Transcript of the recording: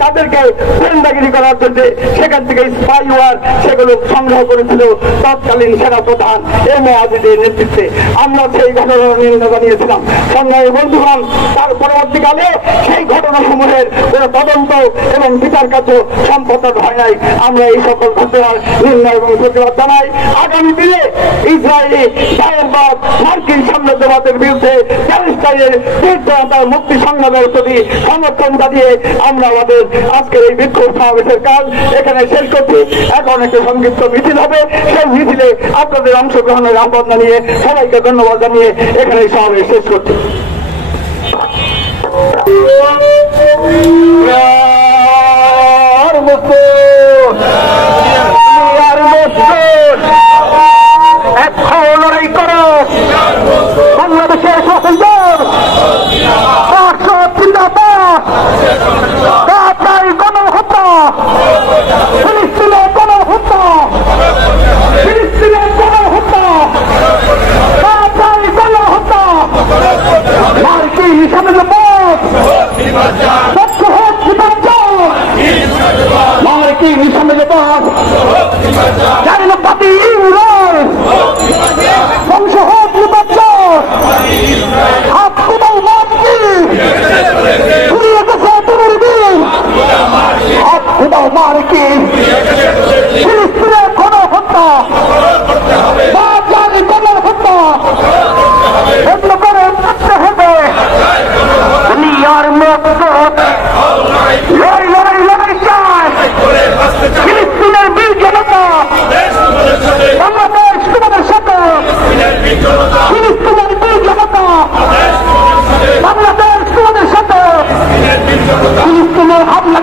তাদেরকে গোয়েন্দাগিরি করার জন্য সেখান থেকে স্পাই ওয়ার সেগুলো সংগ্রহ করেছিল তৎকালীন সেনা প্রধান এম এ আজিজের নেতৃত্বে। আমরা সেই ঘটনার নিন্দা জানিয়েছিলাম। সংগ্রামী বন্ধুগণ, তার পরবর্তীকালে সেই ঘটনাসমূহের কোনো তদন্ত এবং বিচার কার্য সম্পাদন হয় নাই। আমরা এই সকল ঘটনার নিন্দা এবং প্রতিবাদ জানাই। আগামী দিনে ইসরায়েলি দায়েরবাদ মার্কিন সাম্রাজ্যবাদের বিরুদ্ধে প্যালেস্টাইনের বীর জনতার মুক্তি সংগ্রামের প্রতি সমর্থন জানিয়ে আমরা আমাদের আজকের এই বিক্ষোভ সমাবেশের কাজ এখানে শেষ করছি। এখন একটি সংক্ষিপ্ত মিছিল হবে, সেই মিছিলে আপনাদের অংশগ্রহণের আহ্বান জানিয়ে সবাইকে ধন্যবাদ জানিয়ে এখানে এই সমাবেশ শেষ করছি। এখন লড়াই করো বাংলাদেশের স্বাতন্ত্র গণহত্যা, ফিলিস্তিনের গণহত্যা, ফিলিস্তিনের গণহত্যা, গণহত্যা, মার্কিন সাম্রাজ্যবাদ স্বচ্ছ হোক বিপর্যয়, মার্কিন সাম্রাজ্যবাদ জাতীয়তাবাদী ইউরোপ ধ্বংস হোক বিপর্যয়, হাত কোথাও মারছি ঘুরিয়ে গেছে তোমার দিন, হাত কোথাও মার্কিন ফিলিস্তিনের গণহত্যা, বাজারে গণহত্যা বন্ধ করে রাখতে হবে। দুনিয়ার মুক্ত লড়াই লড়াই লড়াই চায় ফিলিস্তিনের বীর জনতা, বাংলাদেশ তোমাদের সাথে, ফিলিস্তিনের বীর জনতা, বাংলাদেশ তোমাদের সাথে, ফিলিস্তিনের হামলা